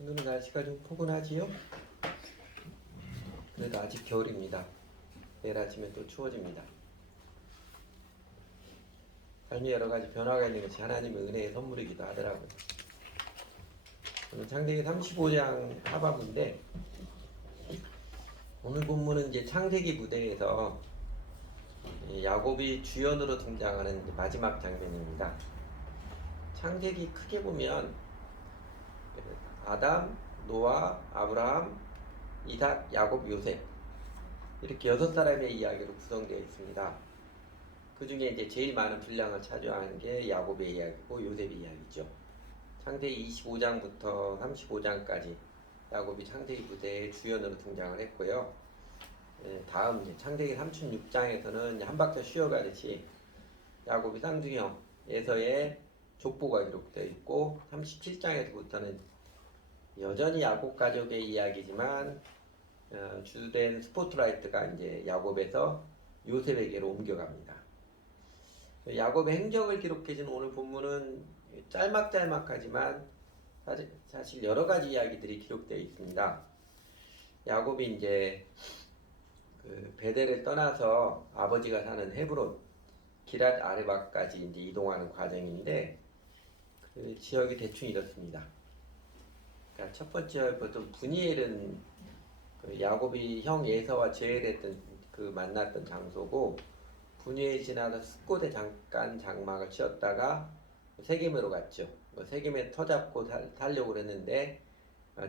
오늘은 날씨가 좀 포근하지요? 그래도 아직 겨울입니다. 내일 아침에 또 추워집니다. 삶에 여러 가지 변화가 있는 것이 하나님의 은혜의 선물이기도 하더라고요. 오늘 창세기 35장 하반부인데, 오늘 본문은 이제 창세기 무대에서 야곱이 주연으로 등장하는 이제 마지막 장면입니다. 창세기 크게 보면 아담, 노아, 아브라함, 이삭, 야곱, 요셉 이렇게 6사람의 이야기로 구성되어 있습니다. 그 중에 이제 제일 많은 분량을 차지하는 게 야곱의 이야기고 요셉의 이야기죠. 창세기 25장부터 35장까지 야곱이 창세기 무대에 주연으로 등장을 했고요. 다음 이제 창세기 36장에서는 한 박자 쉬어가듯이 야곱이 쌍둥이에서의 족보가 기록되어 있고, 37장에서부터는 여전히 야곱 가족의 이야기지만 주된 스포트라이트가 이제 야곱에서 요셉에게로 옮겨갑니다. 야곱의 행적을 기록해준 오늘 본문은 짤막짤막하지만 사실 여러 가지 이야기들이 기록되어 있습니다. 야곱이 이제 그 베델을 떠나서 아버지가 사는 헤브론, 기랏 아르바까지 이제 이동하는 과정인데, 그 지역이 대충 이렇습니다. 그러니까 첫 번째 보통 분이엘은 그 야곱이 형 에서와 제엘했던 그 만났던 장소고, 분이엘 지나서 숫곳에 잠깐 장막을 치었다가 세겜으로 갔죠. 세겜에 터잡고 살려고 그랬는데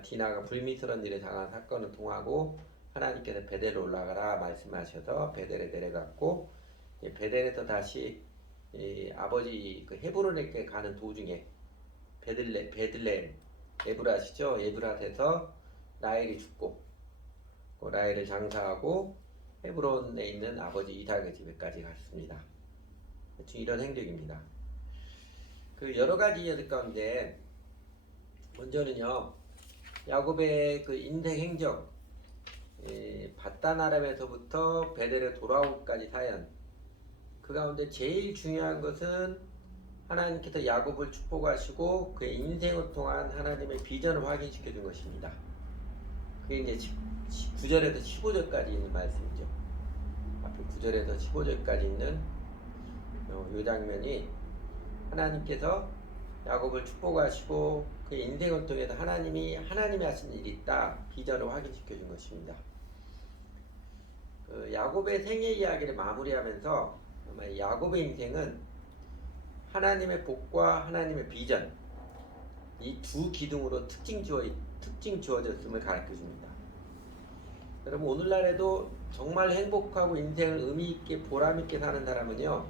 디나가 불미스러운 일에 당한 사건을 통하고 하나님께서 베델로 올라가라 말씀하셔서 베델에 내려갔고, 베델에서 다시 아버지 그 헤브론에게 가는 도중에 베들레헴 에브라시죠. 에브라스에서 라헬이 죽고, 라헬을 장사하고 헤브론에 있는 아버지 이삭의 집에까지 갔습니다. 대충 이런 행적입니다. 그 여러 가지 이야기 가운데 먼저는요, 야곱의 그 인생 행적, 바단 아람에서부터 베델에 돌아오기까지 사연, 그 가운데 제일 중요한 것은 하나님께서 야곱을 축복하시고 그의 인생을 통한 하나님의 비전을 확인시켜 준 것입니다. 그게 이제 9절에서 15절까지 있는 말씀이죠. 앞에 9절에서 15절까지 있는 이 장면이 하나님께서 야곱을 축복하시고 그의 인생을 통해서 하나님이 하신 일이 있다, 비전을 확인시켜 준 것입니다. 그 야곱의 생애 이야기를 마무리하면서 야곱의 인생은 하나님의 복과 하나님의 비전, 이 두 기둥으로 특징 주어졌음을 가르쳐 줍니다. 여러분, 오늘날에도 정말 행복하고 인생을 의미 있게 보람 있게 사는 사람은요,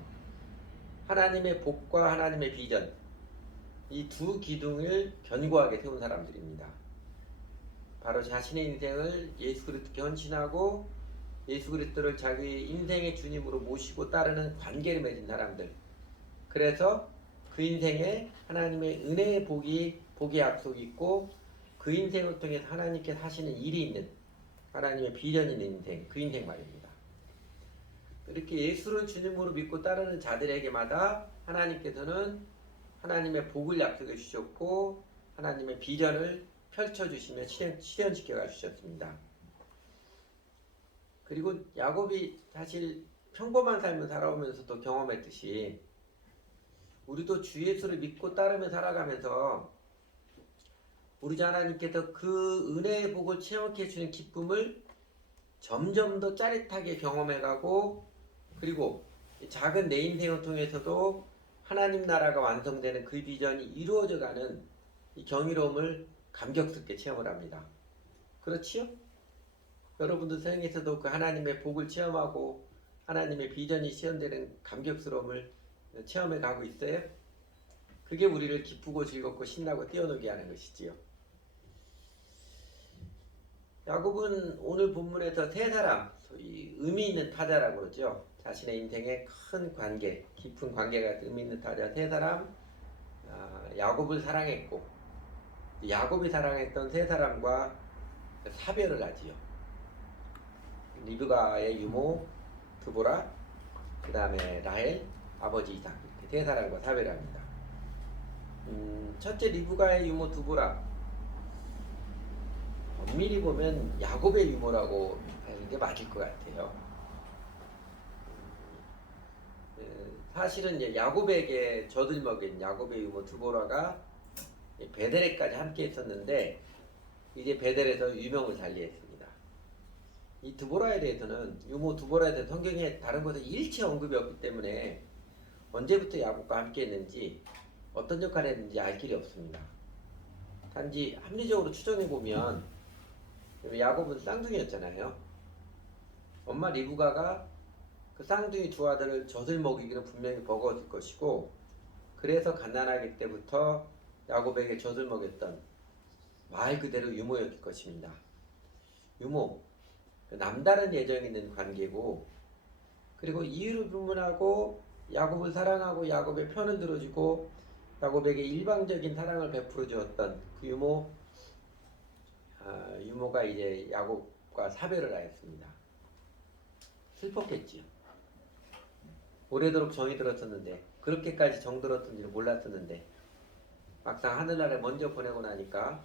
하나님의 복과 하나님의 비전, 이 두 기둥을 견고하게 세운 사람들입니다. 바로 자신의 인생을 예수 그리스도께 헌신하고 예수 그리스도를 자기 인생의 주님으로 모시고 따르는 관계를 맺은 사람들. 그래서 그 인생에 하나님의 은혜의 복의 약속이 있고, 그 인생을 통해 하나님께서 하시는 일이 있는, 하나님의 비전이 있는 인생, 그 인생 말입니다. 이렇게 예수를 주님으로 믿고 따르는 자들에게마다 하나님께서는 하나님의 복을 약속해 주셨고, 하나님의 비전을 펼쳐주시며 실현시켜 가주셨습니다. 그리고 야곱이 사실 평범한 삶을 살아오면서도 경험했듯이, 우리도 주 예수를 믿고 따르며 살아가면서 우리 주 하나님께서 그 은혜의 복을 체험케 해주는 기쁨을 점점 더 짜릿하게 경험해가고, 그리고 작은 내 인생을 통해서도 하나님 나라가 완성되는 그 비전이 이루어져가는 이 경이로움을 감격스럽게 체험을 합니다. 그렇지요? 여러분들 생에서도 그 하나님의 복을 체험하고 하나님의 비전이 실현되는 감격스러움을 체험해 가고 있어요? 그게 우리를 기쁘고 즐겁고 신나고 뛰어놀게 하는 것이지요. 야곱은 오늘 본문에서 세 사람, 소위 의미 있는 타자라고 그러죠. 자신의 인생에 큰 관계, 깊은 관계가 의미 있는 타자 세 사람, 야곱을 사랑했고, 야곱이 사랑했던 세 사람과 사별을 하지요. 리브가의 유모 드보라, 그 다음에 라헬, 아버지 이삭, 이렇게 세 사람과 사별을 합니다. 첫째 리브가의 유모 드보라, 엄밀히 보면 야곱의 유모라고 하는 게 맞을 것 같아요. 사실은 이제 야곱에게 젖을 먹인 야곱의 유모 드보라가 베델에까지 함께 있었는데 이제 베델에서 유명을 달리했습니다. 이 드보라에 대해서는 유모 드보라에 대해서 성경에 다른 곳에 일체 언급이 없기 때문에 언제부터 야곱과 함께 했는지 어떤 역할을 했는지 알 길이 없습니다. 단지 합리적으로 추정해 보면 야곱은 쌍둥이였잖아요. 엄마 리브가가 그 쌍둥이 두 아들을 젖을 먹이기로 분명히 버거웠을 것이고 그래서 갓난아기 때부터 야곱에게 젖을 먹였던 말 그대로 유모였을 것입니다. 유모, 남다른 예정이 있는 관계고 그리고 이유를 불문하고 야곱을 사랑하고 야곱의 편을 들어주고 야곱에게 일방적인 사랑을 베풀어 주었던 그 유모가 이제 야곱과 사별을 하였습니다. 슬펐겠지요. 오래도록 정이 들었었는데 그렇게까지 정들었던 줄 몰랐었는데 막상 하늘나라에 먼저 보내고 나니까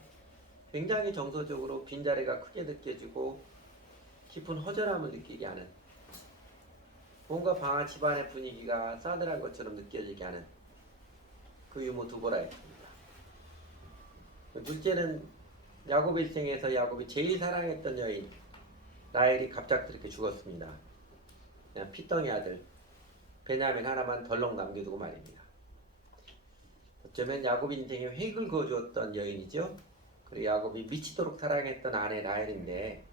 굉장히 정서적으로 빈자리가 크게 느껴지고 깊은 허전함을 느끼게 하는 뭔가 방아 집안의 분위기가 싸늘한 것처럼 느껴지게 하는 그 유모 두보라였습니다. 둘째는 야곱 일생에서 야곱이 제일 사랑했던 여인 라헬이 갑작스럽게 죽었습니다. 그냥 피덩이 아들 베냐민 하나만 덜렁 남겨두고 말입니다. 어쩌면 야곱 인생에 획을 그어주었던 여인이죠. 그리고 야곱이 미치도록 사랑했던 아내 라헬인데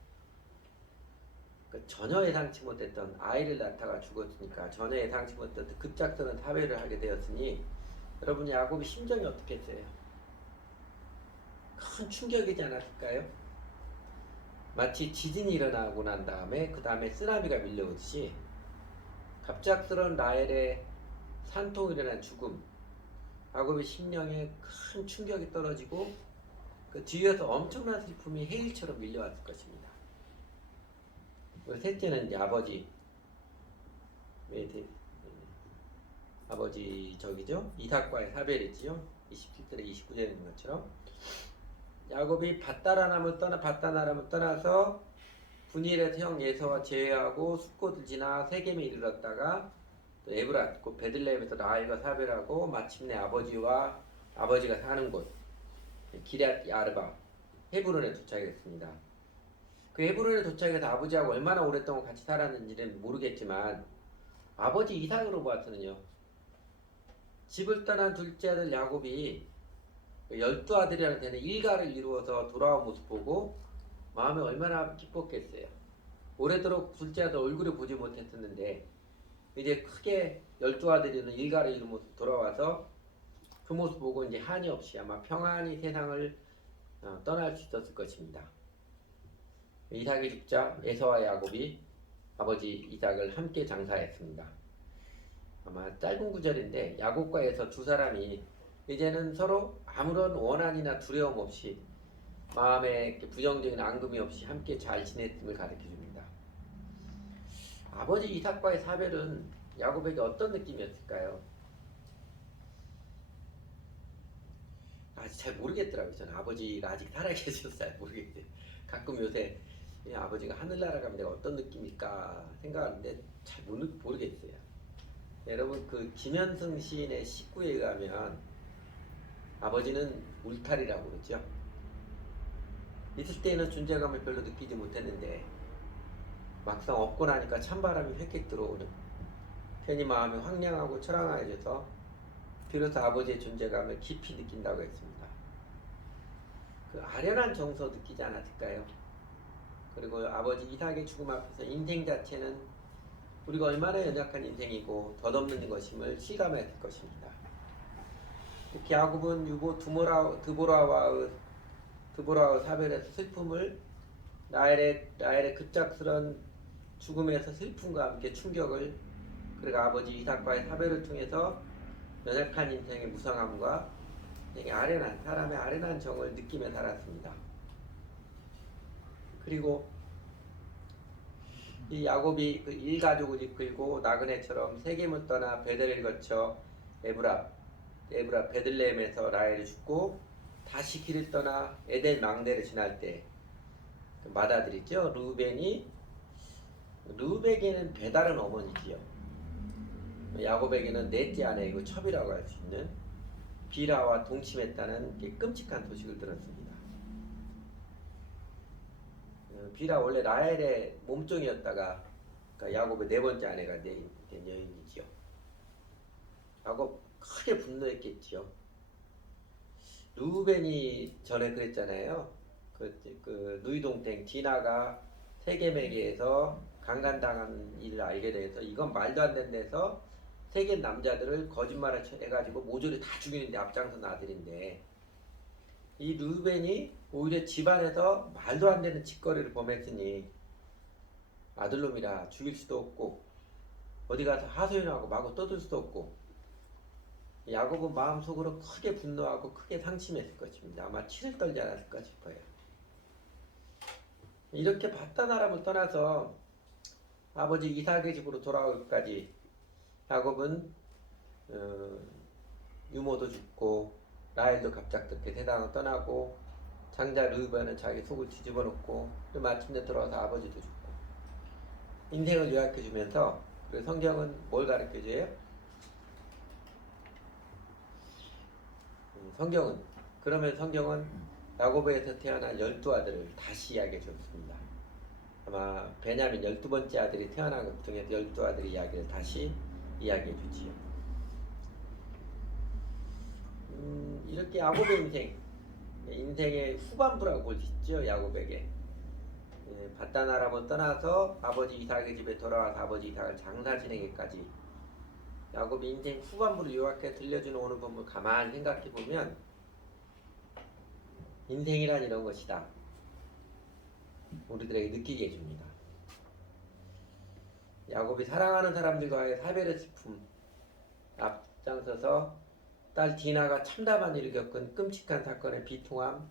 전혀 예상치 못했던 아이를 낳다가 죽었으니까 전혀 예상치 못했던 급작스러운 사별을 하게 되었으니 여러분 야곱의 심정이 어떻겠어요? 큰 충격이지 않았을까요? 마치 지진이 일어나고 난 다음에 그 다음에 쓰나미가 밀려오듯이 갑작스러운 라헬의 산통이 일어난 죽음 야곱의 심령에 큰 충격이 떨어지고 그 뒤에서 엄청난 슬픔이 해일처럼 밀려왔을 것입니다. 셋째는 이제 아버지 저기죠 이삭과의 사별이지요. 27절에 29절에 있는 것처럼 야곱이 밧다나람을 떠나서 분일에서 형 예서와 제외하고 숫곳을 지나 세겜에 이르렀다가 또 에브랏 곧 베들레헴에서 라헬과 사별하고 마침내 아버지가 사는 곳 기럇 야르바 헤브론에 도착했습니다. 그 헤브론에 도착해서 아버지하고 얼마나 오랫동안 같이 살았는지는 모르겠지만 아버지 이삭으로 보았더니요 집을 떠난 둘째 아들 야곱이 12아들이라는 데는 일가를 이루어서 돌아온 모습 보고 마음이 얼마나 기뻤겠어요. 오래도록 둘째 아들 얼굴을 보지 못했었는데 이제 크게 12아들이는 일가를 이룬 모습 돌아와서 그 모습 보고 이제 한이 없이 아마 평안히 세상을 떠날 수 있었을 것입니다. 이삭의 죽자 에서와 야곱이 아버지 이삭을 함께 장사했습니다. 아마 짧은 구절인데 야곱과 에서 두 사람이 이제는 서로 아무런 원한이나 두려움 없이 마음에 부정적인 앙금이 없이 함께 잘 지냈음을 가르쳐줍니다. 아버지 이삭과의 사별은 야곱에게 어떤 느낌이었을까요? 아직 잘 모르겠더라고요. 저는 아버지가 아직 살아계셔서 잘 모르겠어요. 가끔 요새 아버지가 하늘나라 가면 내가 어떤 느낌일까 생각하는데 잘 모르겠어요. 여러분 그 김현승 시인의 식구에 의하면 아버지는 울타리라고 그러죠. 있을 때는 존재감을 별로 느끼지 못했는데 막상 없고 나니까 찬바람이 획획 들어오는 괜히 마음이 황량하고 초라해져서 비로소 아버지의 존재감을 깊이 느낀다고 했습니다. 그 아련한 정서 느끼지 않았을까요? 그리고 아버지 이삭의 죽음 앞에서 인생 자체는 우리가 얼마나 연약한 인생이고 덧없는 것임을 실감했을 것입니다. 특히 야곱은 유고 드보라와 사별에서 슬픔을 라헬의 급작스런 죽음에서 슬픔과 함께 충격을 그리고 아버지 이삭과의 사별을 통해서 연약한 인생의 무성함과 사람의 아련한 정을 느끼며 살았습니다. 그리고 이 야곱이 그 일가족을 이끌고 나그네처럼 세겜을 떠나 베델을 거쳐 에브라 베들레헴에서 라헬이 죽고 다시 길을 떠나 에덴 망대를 지날 때 그 맏아들이죠. 루벤에게는 배다른 어머니지요. 야곱에게는 넷째 아내이고 첩이라고 할 수 있는 비라와 동침했다는 끔찍한 소식을 들었습니다. 비라 원래 라헬의 몸종이었다가 그러니까 야곱의 네 번째 아내가 된 여인이지요. 야곱 크게 분노했겠지요. 루벤이 전에 그랬잖아요. 그 누이동생 디나가 세겜에게서 강간당한 일을 알게 돼서 이건 말도 안 되는 데서 세겜 남자들을 거짓말을 해가지고 모조리 다 죽이는데 앞장선 아들인데 이 루벤이 오히려 집안에서 말도 안 되는 짓거리를 범했으니 아들놈이라 죽일 수도 없고 어디 가서 하소연하고 마구 떠들 수도 없고 야곱은 마음속으로 크게 분노하고 크게 상심했을 것입니다. 아마 치를 떨지 않았을까 싶어요. 이렇게 바단 아람을 떠나서 아버지 이삭의 집으로 돌아오기까지 야곱은 유모도 죽고 라헬도 갑작스럽게 세상을 떠나고 장자 르우벤은 자기 속을 뒤집어 놓고 마침내 돌아와서 아버지도 죽고 인생을 요약해 주면서 그 성경은 뭘 가르쳐 줘요? 그러면 성경은 야곱에서 태어난 12아들을 다시 이야기해 줬습니다. 아마 베냐민 12번째 아들이 태어난 것 중에서 12아들의 이야기를 다시 이야기해 주지요. 이렇게 야곱의 인생의 후반부라고 볼 수 있죠. 야곱에게 바단 아람을 떠나서 아버지 이삭의 집에 돌아와서 아버지 이삭을 장사 지내기까지 야곱의 인생 후반부를 요약해 들려주는 오늘 본문을 가만히 생각해 보면 인생이란 이런 것이다. 우리들에게 느끼게 해줍니다. 야곱이 사랑하는 사람들과의 사별의 슬픔 앞장서서 딸 디나가 참담한 일을 겪은 끔찍한 사건의 비통함,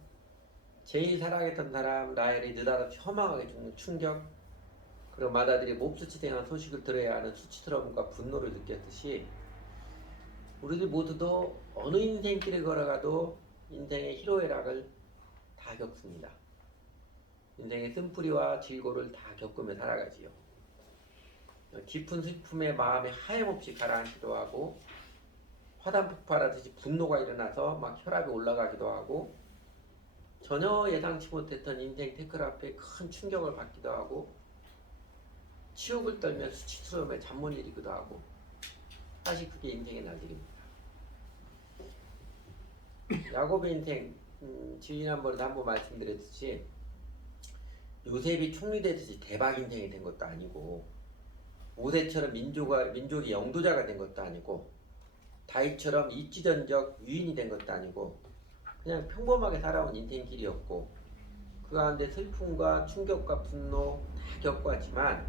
제일 사랑했던 사람 라헬이 느닷없이 허망하게 죽는 충격, 그리고 맏아들이 몹쓸지 당한 소식을 들어야 하는 수치스러움과 분노를 느꼈듯이 우리들 모두도 어느 인생길을 걸어가도 인생의 희로애락을 다 겪습니다. 인생의 쓴뿌리와 질고를 다 겪으며 살아가지요. 깊은 슬픔에 마음이 하염없이 가라앉기도 하고 화단 폭발하듯이 분노가 일어나서 막 혈압이 올라가기도 하고 전혀 예상치 못했던 인생 태클 앞에 큰 충격을 받기도 하고 치욕을 떨며 수치스러움에 잠 못 이루기도 하고 사실 그게 인생의 날들입니다. 야곱의 인생 지난번에도 한번 말씀드렸듯이 요셉이 총리 되듯이 대박 인생이 된 것도 아니고 모세처럼 민족의 영도자가 된 것도 아니고 다윗처럼 입지전적 유인이 된 것도 아니고 그냥 평범하게 살아온 인생길이었고 그 가운데 슬픔과 충격과 분노 다 겪었지만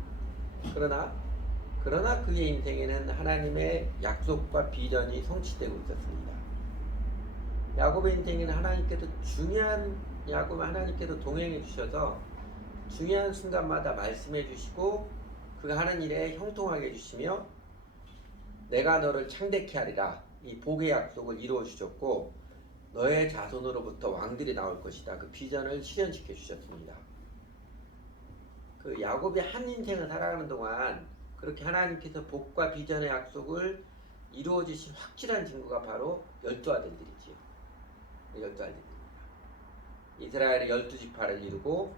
그러나 그의 인생에는 하나님의 약속과 비전이 성취되고 있었습니다. 야곱의 인생에는 하나님께서 동행해 주셔서 중요한 순간마다 말씀해 주시고 그가 하는 일에 형통하게 해주시며 내가 너를 창대케 하리라 이 복의 약속을 이루어 주셨고 너의 자손으로부터 왕들이 나올 것이다. 그 비전을 실현시켜 주셨습니다. 그 야곱이 한 인생을 살아가는 동안 그렇게 하나님께서 복과 비전의 약속을 이루어 주신 확실한 증거가 바로 12아들들이지요. 12아들들입니다. 이스라엘의 12지파를 이루고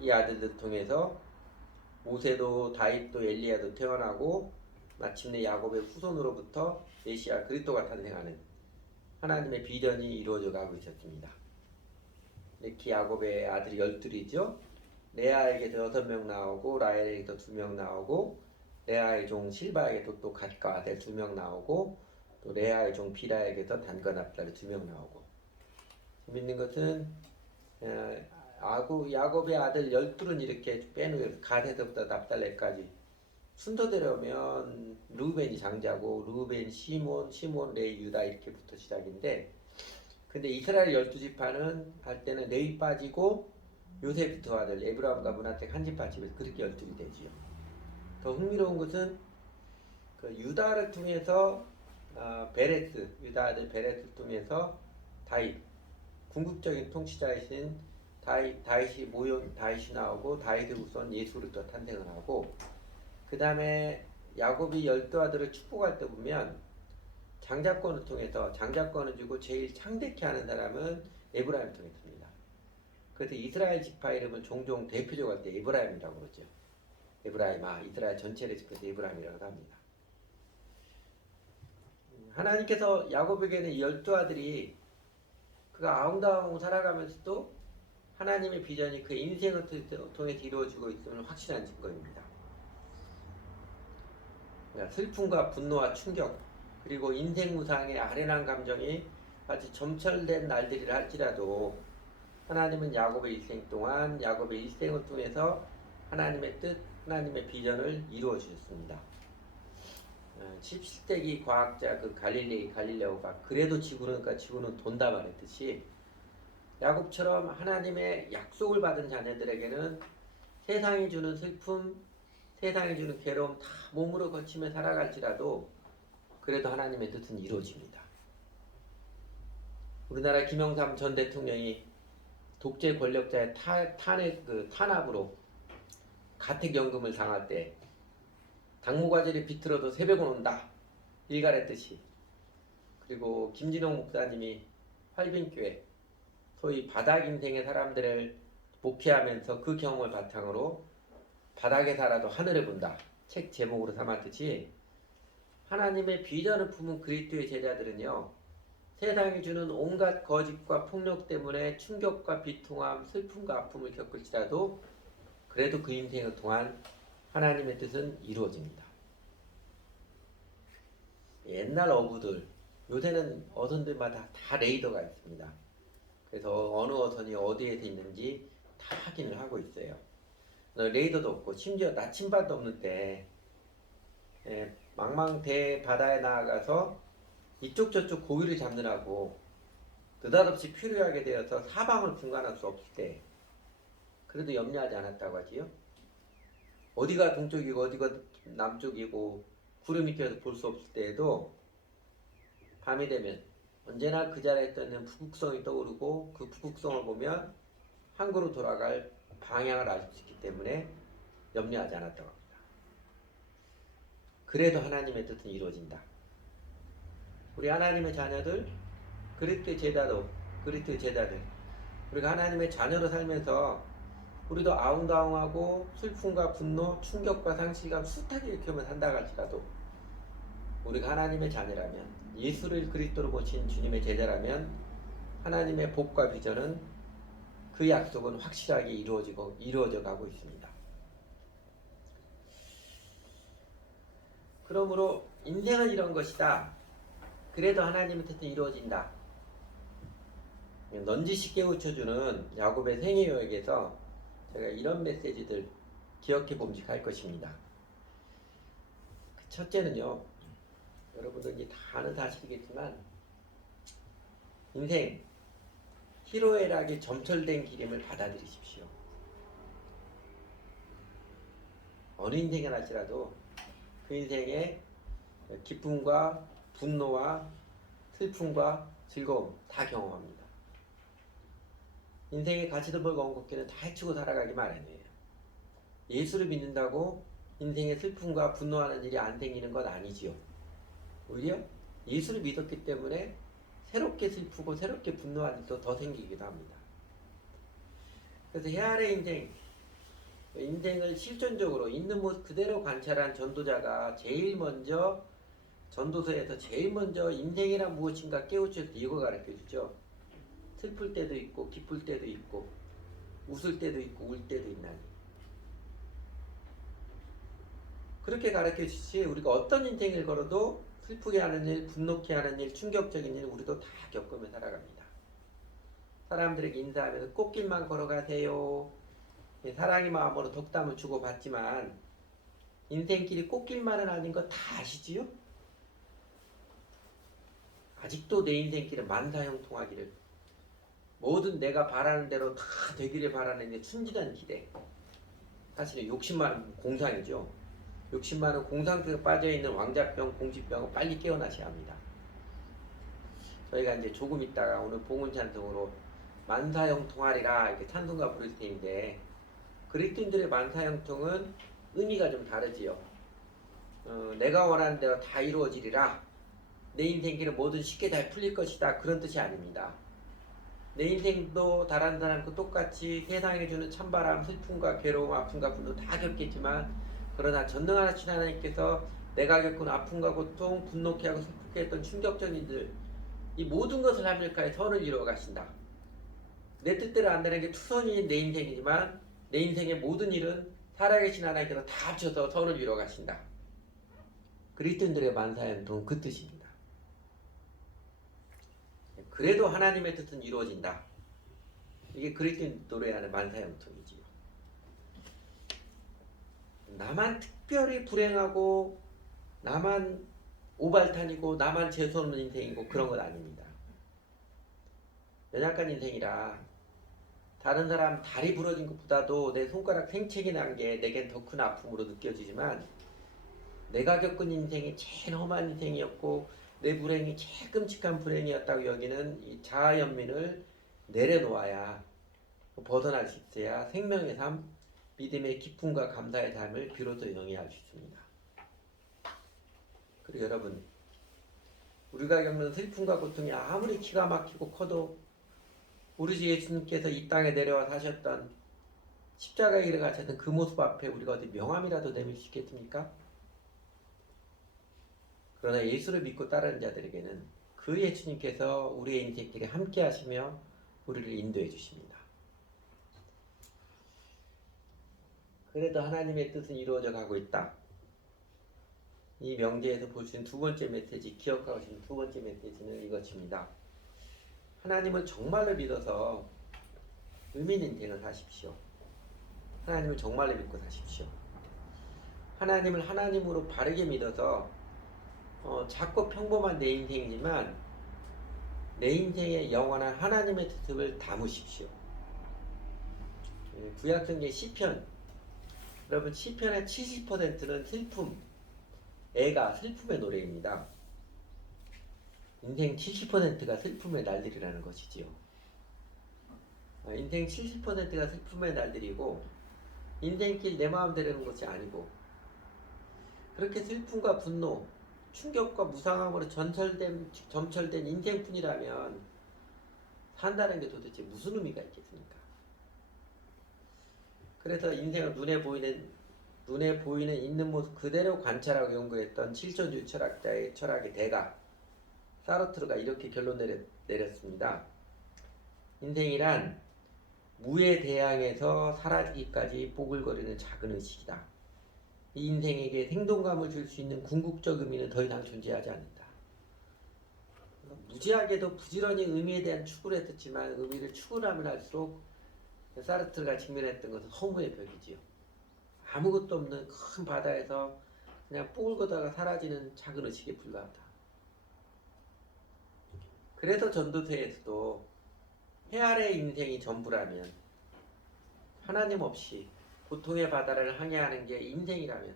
이 아들들 통해서 모세도 다윗도 엘리야도 태어나고 마침내 야곱의 후손으로부터 메시아 그리스도가 탄생하는 하나님의 비전이 이루어져 가고 있었습니다. 이렇게 야곱의 아들이 12이죠. 레아에게도 6명 나오고 라헬에게도 2명 나오고 레아의 종 실바에게도 또 갓과 아들 2명 나오고 또 레아의 종 비라에게도 단과 납달이 2명 나오고 재밌는 것은 야곱의 아들 12은 이렇게 빼놓으면 갓에서부터 납달레까지 순서대로 하면 루벤이 장자고 루벤, 시몬, 레위, 유다 이렇게부터 시작인데 근데 이스라엘 12지파는 할 때는 레위 빠지고 요셉 두 아들 에브라함과 문하색 한 지파 집에서 그렇게 12이 되지요. 더 흥미로운 것은 그 유다를 통해서 유다 아들 베레스를 통해서 다윗 궁극적인 통치자이신 다윗이 나오고 다윗의 후손 예수 그리스도 탄생을 하고, 그 다음에 야곱이 12아들을 축복할 때 보면 장자권을 통해서 장자권을 주고 제일 창대케 하는 사람은 에브라임을 통했습니다. 그래서 이스라엘 지파 이름을 종종 대표적으로 할 때 에브라임이라고 그러죠. 에브라임아, 이스라엘 전체를 지켜서 에브라임이라고 합니다. 하나님께서 야곱에게는 12아들이 그가 아웅다웅 살아가면서도 하나님의 비전이 그의 인생을 통해서 이루어지고 있음을 확실한 증거입니다. 그러니까 슬픔과 분노와 충격, 그리고 인생 무상의 아련한 감정이 마치 점철된 날들이라 할지라도 하나님은 야곱의 일생 동안 야곱의 일생을 통해서 하나님의 뜻, 하나님의 비전을 이루어 주셨습니다. 17세기 과학자 그 갈릴레오가 그래도 지구는 돈다 말했듯이 야곱처럼 하나님의 약속을 받은 자녀들에게는 세상이 주는 슬픔, 세상이 주는 괴로움 다 몸으로 거치며 살아갈지라도 그래도 하나님의 뜻은 이루어집니다. 우리나라 김영삼 전 대통령이 독재 권력자의 탄압으로 가택연금을 당할 때 당무과제를 비틀어도 새벽은 온다 일갈했듯이, 그리고 김진홍 목사님이 활빈교회 소위 바닥 인생의 사람들을 목회하면서 그 경험을 바탕으로 바닥에 살아도 하늘을 본다 책 제목으로 삼았듯이, 하나님의 비전을 품은 그리스도의 제자들은요, 세상이 주는 온갖 거짓과 폭력 때문에 충격과 비통함, 슬픔과 아픔을 겪을지라도 그래도 그 인생을 통한 하나님의 뜻은 이루어집니다. 옛날 어부들, 요새는 어선들마다 다 레이더가 있습니다. 그래서 어느 어선이 어디에서 있는지 다 확인을 하고 있어요. 레이더도 없고 심지어 나침반도 없는 때 망망대 바다에 나아가서 이쪽 저쪽 고기를 잡느라고 느닷없이 필요하게 되어서 사방을 분간할 수 없을 때 그래도 염려하지 않았다고 하지요. 어디가 동쪽이고 어디가 남쪽이고 구름이 껴서 볼 수 없을 때에도 밤이 되면 언제나 그 자리에 있는 북극성이 떠오르고 그 북극성을 보면 항구로 돌아갈 방향을 알 수 있기 때문에 염려하지 않았다고 합니다. 그래도 하나님의 뜻은 이루어진다. 우리 하나님의 자녀들, 그리스도의 제자들, 우리가 하나님의 자녀로 살면서 우리도 아웅다웅하고 슬픔과 분노, 충격과 상실감 숱하게 겪으며 산다고 할지라도 우리가 하나님의 자녀라면, 예수를 그리스도로 모신 주님의 제자라면 하나님의 복과 비전은 그 약속은 확실하게 이루어져 가고 있습니다. 그러므로 인생은 이런 것이다. 그래도 하나님의 뜻은 이루어진다. 넌지시 깨우쳐주는 야곱의 생애 요약에서 제가 이런 메시지들 기억해 봄직할 것입니다. 첫째는요, 여러분들이 다 아는 사실이겠지만 인생 희로애락이 점철된 기림을 받아들이십시오. 어느 인생에 할지라도 그 인생에 기쁨과 분노와 슬픔과 즐거움 다 경험합니다. 인생의 가치도 벌거운 걷기는 다 해치고 살아가기 마련이에요. 예수를 믿는다고 인생의 슬픔과 분노하는 일이 안 생기는 건 아니지요. 오히려 예수를 믿었기 때문에 새롭게 슬프고 새롭게 분노하는 일도 더 생기기도 합니다. 그래서 헤아래 인생을 실존적으로 있는 모습 그대로 관찰한 전도자가 제일 먼저 전도서에서 제일 먼저 인생이란 무엇인가 깨우쳐서 이거 가르쳐주죠. 슬플 때도 있고 기쁠 때도 있고 웃을 때도 있고 울 때도 있나니. 그렇게 가르쳐주시 우리가 어떤 인생을 걸어도 슬프게 하는 일, 분노케 하는 일, 충격적인 일 우리도 다 겪으며 살아갑니다. 사람들에게 인사하면서 꽃길만 걸어가세요. 사랑의 마음으로 덕담을 주고받지만 인생길이 꽃길만은 아닌 거 다 아시지요? 아직도 내 인생길은 만사형통하기를, 모든 내가 바라는 대로 다 되기를 바라는 게 순진한 기대. 사실은 욕심 많은 공상이죠. 욕심 많은 공상 속에 빠져있는 왕자병, 공주병을 빨리 깨어나셔야 합니다. 저희가 이제 조금 있다가 오늘 봉헌 찬송으로 만사형통하리라 이렇게 찬송가 부를 때인데 그리스도인들의 만사형통은 의미가 좀 다르지요. 내가 원하는 대로 다 이루어지리라. 내 인생길은 뭐든 쉽게 잘 풀릴 것이다. 그런 뜻이 아닙니다. 내 인생도 다른 사람과 똑같이 세상에 주는 찬바람, 슬픔과 괴로움, 아픔과 분노 다 겪겠지만 그러나 전능하신 하나님께서 내가 겪은 아픔과 고통, 분노케 하고 슬프게 했던 충격적인 일, 이 모든 것을 합력하여 선을 이루어 가신다. 내 뜻대로 안 되는 게 투선이 내 인생이지만 내 인생의 모든 일은 살아계신 하나님께서 다 합쳐서 선을 이루어 가신다. 그리스도인들의 만사형통은 그 뜻입니다. 그래도 하나님의 뜻은 이루어진다. 이게 그리스도인 노래하는 만사형통이지요. 나만 특별히 불행하고 나만 오발탄이고 나만 재수없는 인생이고 그런 건 아닙니다. 연약한 인생이라 다른 사람 다리 부러진 것보다도 내 손가락 생채기 난 게 내겐 더 큰 아픔으로 느껴지지만 내가 겪은 인생이 제일 험한 인생이었고 내 불행이 제일 끔찍한 불행이었다고 여기는 이 자아연민을 내려놓아야 벗어날 수 있어야 생명의 삶, 믿음의 기쁨과 감사의 삶을 비로소 영위할 수 있습니다. 그리고 여러분, 우리가 겪는 슬픔과 고통이 아무리 기가 막히고 커도 우리 주 예수님께서 이 땅에 내려와 사셨던 십자가의 길을 가셨던 그 모습 앞에 우리가 어디 명함이라도 내밀 수 있겠습니까? 그러나 예수를 믿고 따르는 자들에게는 그 예수님께서 우리의 인생길에 함께 하시며 우리를 인도해 주십니다. 그래도 하나님의 뜻은 이루어져 가고 있다. 이 명제에서 볼 수 있는 두 번째 메시지, 기억하고 싶은 두 번째 메시지는 이것입니다. 하나님을 정말로 믿어서 의미 있는 인생을 사십시오. 하나님을 정말로 믿고 사십시오. 하나님을 하나님으로 바르게 믿어서 작고 평범한 내 인생이지만 내 인생에 영원한 하나님의 뜻을 담으십시오. 구약성경 시편, 여러분 시편의 70%는 슬픔, 애가 슬픔의 노래입니다. 인생 70%가 슬픔의 날들이라는 것이지요. 인생 70%가 슬픔의 날들이고 인생길 내 마음대로 되는 것이 아니고 그렇게 슬픔과 분노, 충격과 무상함으로 점철된 인생뿐이라면 산다는 게 도대체 무슨 의미가 있겠습니까? 그래서 인생을 눈에 보이는 있는 모습 그대로 관찰하고 연구했던 실존주의 철학자의 철학의 대가 사르트르가 이렇게 결론 내렸습니다. 인생이란 무에 대항해서 사라지기까지 뽀글거리는 작은 의식이다. 이 인생에게 생동감을 줄 수 있는 궁극적 의미는 더 이상 존재하지 않는다. 무지하게도 부지런히 의미에 대한 추구를 했었지만 의미를 추구하면 할수록 사르트르가 직면했던 것은 허무의 벽이지요. 아무것도 없는 큰 바다에서 그냥 뽀글거다가 사라지는 작은 의식에 불과하다. 그래서 전도서에서도 해 아래 인생이 전부라면 하나님 없이 고통의 바다를 항해하는 게 인생이라면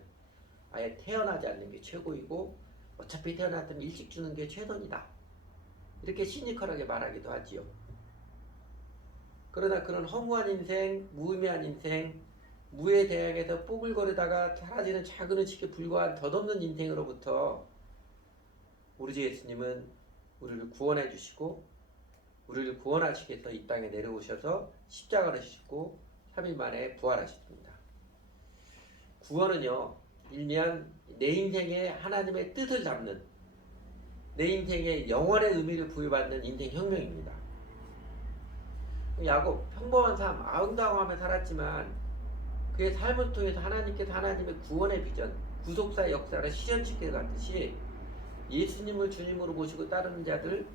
아예 태어나지 않는 게 최고이고 어차피 태어났으면 일찍 죽는 게 최선이다. 이렇게 시니컬하게 말하기도 하지요. 그러나 그런 허무한 인생, 무의미한 인생, 무에 대항해서 뽀글거리다가 사라지는 작은 의식에 불과한 덧없는 인생으로부터 우리 주 예수님은 우리를 구원해 주시고 우리를 구원하시기 위해서 이 땅에 내려오셔서 십자가를 지시고 3일 만에 부활하셨습니다. 구원은요, 일면 내 인생에 하나님의 뜻을 담는 내 인생에 영원의 의미를 부여받는 인생 혁명입니다. 야곱 평범한 삶, 아웅다웅하며 살았지만 그의 삶을 통해서 하나님께서 하나님의 구원의 비전, 구속사의 역사를 실현시켜 갔듯이 예수님을 주님으로 모시고 따르는 자들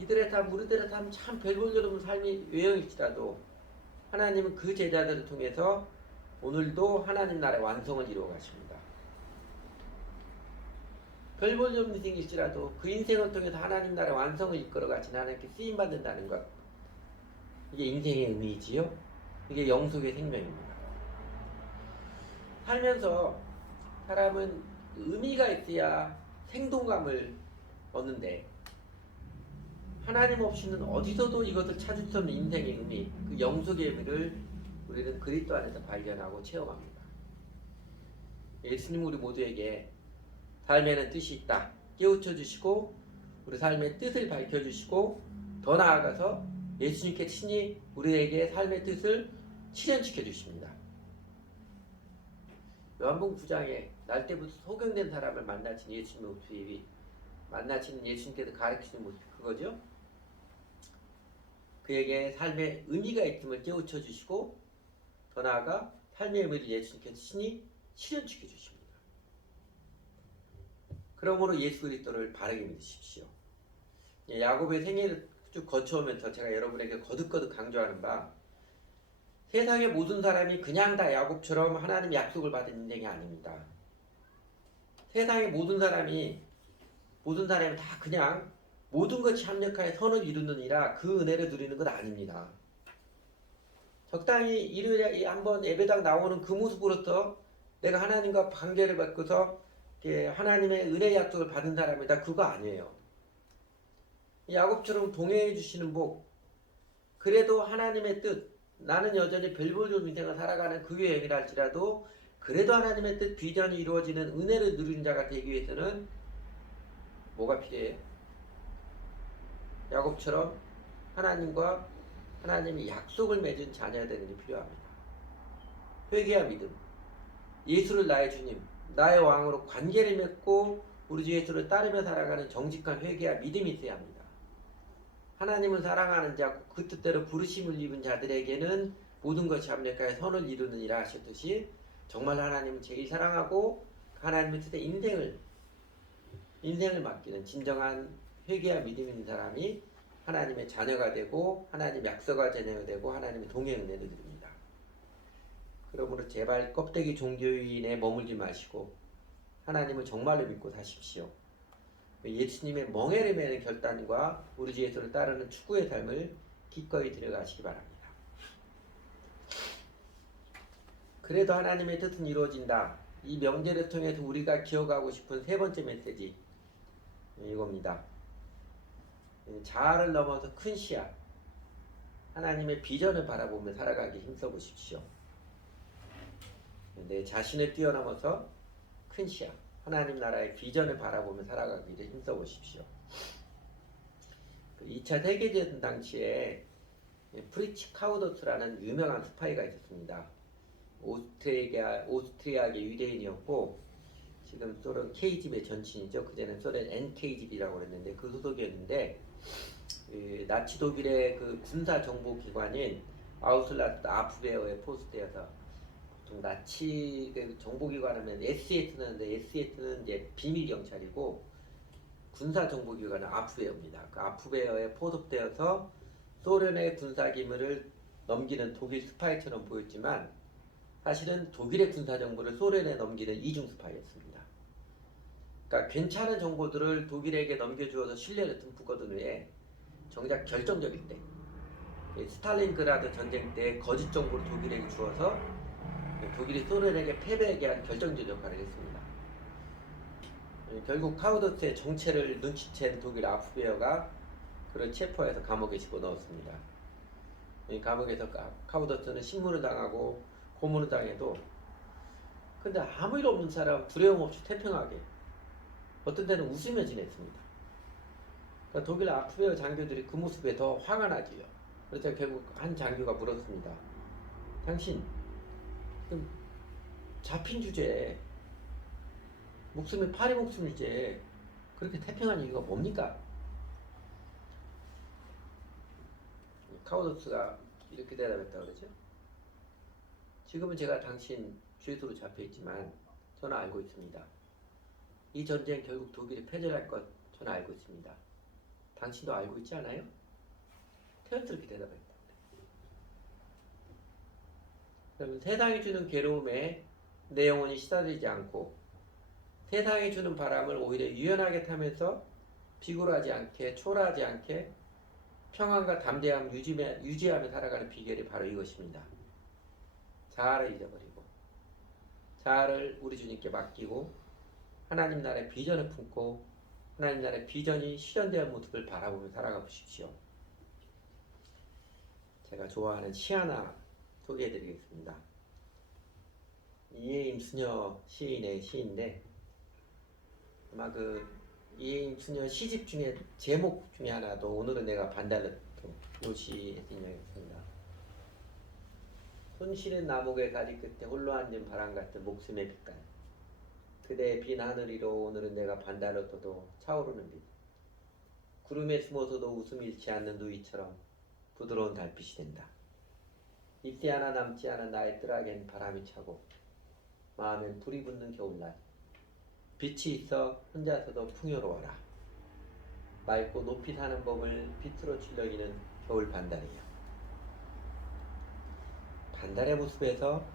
이들의 삶, 우리들의 삶 참 별 볼 일 없는 삶이 외형일지라도 하나님은 그 제자들을 통해서 오늘도 하나님 나라의 완성을 이루어 가십니다. 별 볼 일 없는 인생일지라도 그 인생을 통해서 하나님 나라의 완성을 이끌어 가신 하나님께 쓰임받는다는 것, 이게 인생의 의미이지요. 이게 영속의 생명입니다. 살면서 사람은 의미가 있어야 생동감을 얻는데 하나님 없이는 어디서도 이것을 찾을 수 없는 인생의 의미, 그 영속의 의미를 우리는 그리스도 안에서 발견하고 체험합니다. 예수님 우리 모두에게 삶에는 뜻이 있다 깨우쳐 주시고 우리 삶의 뜻을 밝혀 주시고 더 나아가서 예수님께 친히 우리에게 삶의 뜻을 실현시켜 주십니다. 요한복음 9장에 날 때부터 소경된 사람을 만나신 예수님의 모습이 만나시는 예수님께서 가르치는 모습이 그거죠. 그에게 삶의 의미가 있음을 깨우쳐 주시고 더 나아가 삶의 의미를 예수님께서 친히 실현시켜 주십니다. 그러므로 예수 그리스도를 바르게 믿으십시오. 야곱의 생애를 쭉 거쳐오면서 제가 여러분에게 거듭거듭 강조하는 바 세상의 모든 사람이 그냥 다 야곱처럼 하나님 약속을 받은 인생이 아닙니다. 세상의 모든 사람이 다 그냥 모든 것이 합력하여 선을 이루느니라 그 은혜를 누리는 것 아닙니다. 적당히 일요일에 한번 예배당 나오는 그 모습으로서 내가 하나님과 관계를 맺고서 하나님의 은혜 약속을 받은 사람이다. 그거 아니에요. 야곱처럼 동행해 주시는 복, 그래도 하나님의 뜻, 나는 여전히 별볼좀 인생을 살아가는 그 여행이라 할지라도 그래도 하나님의 뜻 비전이 이루어지는 은혜를 누리는 자가 되기 위해서는 뭐가 필요해요? 야곱처럼 하나님과 하나님이 약속을 맺은 자녀가 되는 게 필요합니다. 회개와 믿음, 예수를 나의 주님, 나의 왕으로 관계를 맺고 우리 주 예수를 따르며 살아가는 정직한 회개와 믿음이 있어야 합니다. 하나님을 사랑하는 자, 그 뜻대로 부르심을 입은 자들에게는 모든 것이 합력하여 선을 이루느니라 하셨듯이 정말 하나님을 제일 사랑하고 하나님의 뜻에 인생을 맡기는 진정한 회개와 믿음 있는 사람이 하나님의 자녀가 되고 하나님의 약속의 자녀가 되고 하나님의 동행 은혜를 드립니다. 그러므로 제발 껍데기 종교인에 머물지 마시고 하나님을 정말로 믿고 사십시오. 예수님의 멍에를 매는 결단과 우리 주 예수를 따르는 추구의 삶을 기꺼이 들어가시기 바랍니다. 그래도 하나님의 뜻은 이루어진다. 이 명제를 통해서 우리가 기억하고 싶은 세 번째 메시지 이겁니다. 자아를 넘어서 큰 시야, 하나님의 비전을 바라보며 살아가기 힘써 보십시오. 내 자신을 뛰어넘어서 큰 시야, 하나님 나라의 비전을 바라보며 살아가기를 힘써 보십시오. 2차 세계대전 당시에 프리츠 카우더스라는 유명한 스파이가 있었습니다. 오스트리아계 유대인이었고 지금 소련 KGB의 전신이죠. 그전에는 소련 NKGB라고 그랬는데 그 소속이었는데 나치 독일의 그 군사 정보 기관인 아우슬라트 아프베어에 포스트되어서 보통 나치 정보기관 하면 SS는 이제 비밀 경찰이고 군사 정보기관은 아프베어입니다. 그 아프베어에 포섭되어서 소련의 군사 기밀을 넘기는 독일 스파이처럼 보였지만 사실은 독일의 군사 정보를 소련에 넘기는 이중 스파이였습니다. 그러니까 괜찮은 정보들을 독일에게 넘겨주어서 신뢰를 듬뿍 얻은 후에 정작 결정적일 때 스탈린그라드 전쟁 때 거짓 정보를 독일에게 주어서 독일이 소련에게 패배하게 한 결정적 역할을 했습니다. 결국 카우더스의 정체를 눈치챈 독일 아프베어가 그를 체포해서 감옥에 집어넣었습니다. 감옥에서 카우더스는 신문을 당하고 고문을 당해도 근데 아무 일 없는 사람 두려움 없이 태평하게 어떤 때는 웃으며 지냈습니다. 그러니까 독일 아프베어 장교들이 그 모습에 더 화가 나지요. 그래서 결국 한 장교가 물었습니다. 당신 잡힌 주제에 목숨이 파리 목숨 주제에 그렇게 태평한 이유가 뭡니까? 카우더스가 이렇게 대답했다고 그러죠. 지금은 제가 당신 죄수로 잡혀있지만 저는 알고 있습니다. 이 전쟁 결국 독일이 패전할 것 저는 알고 있습니다. 당신도 알고 있지 않아요? 태연스럽게 대답했다. 그러면 세상이 주는 괴로움에 내 영혼이 시달리지 않고 세상이 주는 바람을 오히려 유연하게 타면서 비굴하지 않게 초라하지 않게 평안과 담대함을 유지하며 살아가는 비결이 바로 이것입니다. 자아를 잊어버리고 자아를 우리 주님께 맡기고 하나님 나라의 비전을 품고 하나님 나라의 비전이 실현되는 모습을 바라보며 살아가 보십시오. 제가 좋아하는 시 하나 소개해드리겠습니다. 이혜임 수녀 시인의 시인데, 아마 그 이혜임 수녀 시집 중에 제목 중에 하나도 오늘은 내가 반달렀던 요 시에 인용했습니다. 손실은 나목의 가지 끝에 홀로 앉은 바람 같은 목숨의 빛깔. 그대의 빈 하늘 위로 오늘은 내가 반달로 떠도 차오르는 빛. 구름에 숨어서도 웃음 잃지 않는 누이처럼 부드러운 달빛이 된다. 잎새 하나 남지 않은 나의 뜰하겐 바람이 차고 마음엔 불이 붙는 겨울날. 빛이 있어 혼자서도 풍요로워라. 맑고 높이 사는 법을 빛으로 출력이는 겨울 반달이야. 반달의 모습에서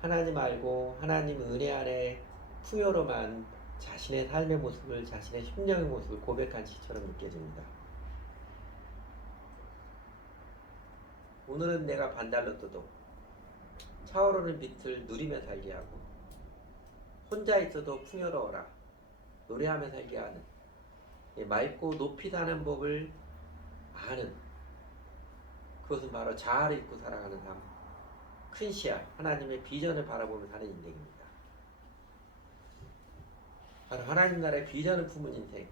하나님 알고 하나님 은혜 아래 풍요로만 자신의 삶의 모습을, 자신의 심령의 모습을 고백한 시처럼 느껴집니다. 오늘은 내가 반달로 떠도 차오르는 빛을 누리며 살게 하고 혼자 있어도 풍요로워라 노래하며 살게 하는, 맑고 높이 사는 법을 아는, 그것은 바로 자아를 잊고 살아가는 삶, 큰 시야 하나님의 비전을 바라보며 사는 인생입니다. 바로 하나님 나라의 비전을 품은 인생,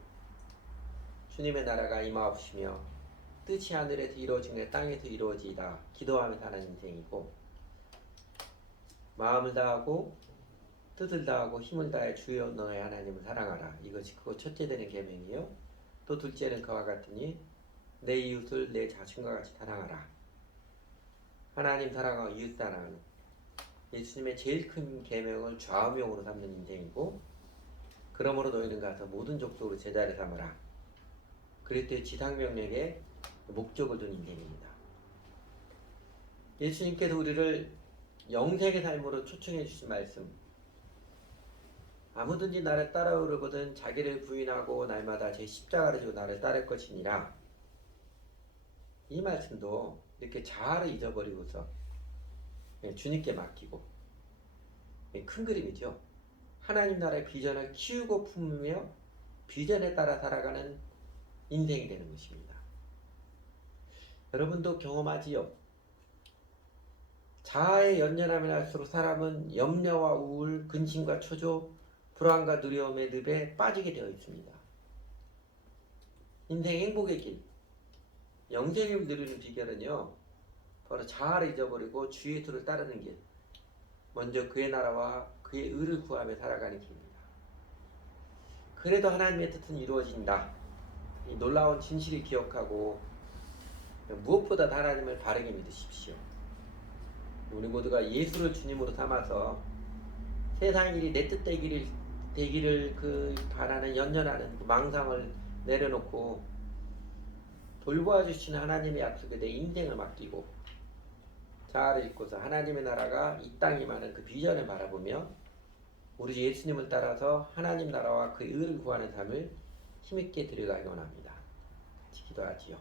주님의 나라가 임하옵시며 뜻이 하늘에서 이루어지는 땅에서 이루어지이다 기도하며 사는 인생이고, 마음을 다하고 뜻을 다하고 힘을 다해 주여 너의 하나님을 사랑하라. 이것이 그거 첫째 되는 계명이요. 또 둘째는 그와 같으니 내 이웃을 내 자신과 같이 사랑하라. 하나님 사랑하고 이웃 사랑하는 예수님의 제일 큰 계명을 좌우명으로 삼는 인생이고, 그러므로 너희는 가서 모든 족속으로 제자를 삼으라. 그리스도의 지상명령에 목적을 둔 인생입니다. 예수님께서 우리를 영생의 삶으로 초청해 주신 말씀, 아무든지 나를 따라오려거든 자기를 부인하고 날마다 제 십자가를 지고 나를 따를 것이니라. 이 말씀도 이렇게 자아를 잊어버리고서 주님께 맡기고, 큰 그림이죠. 하나님 나라의 비전을 키우고 품으며 비전에 따라 살아가는 인생이 되는 것입니다. 여러분도 경험하지요? 자아에 연연하면 할수록 사람은 염려와 우울, 근심과 초조, 불안과 두려움의 늪에 빠지게 되어 있습니다. 인생 행복의 길, 영생을 누리는 비결은요, 바로 자아를 잊어버리고 주 예수를 따르는 길, 먼저 그의 나라와 그의 의를 구하며 살아가는 길입니다. 그래도 하나님의 뜻은 이루어진다. 이 놀라운 진실을 기억하고 무엇보다 하나님을 바르게 믿으십시오. 우리 모두가 예수를 주님으로 삼아서 세상 일이 내 뜻 되기를 바라는 연연하는 그 망상을 내려놓고 돌보아 주시는 하나님의 약속에 내 인생을 맡기고 자아를 잊고서 하나님의 나라가 이 땅에 임하는 그 비전을 바라보며 우리 예수님을 따라서 하나님 나라와 그 의를 구하는 삶을 힘있게 들여가기 원합니다. 같이 기도하지요.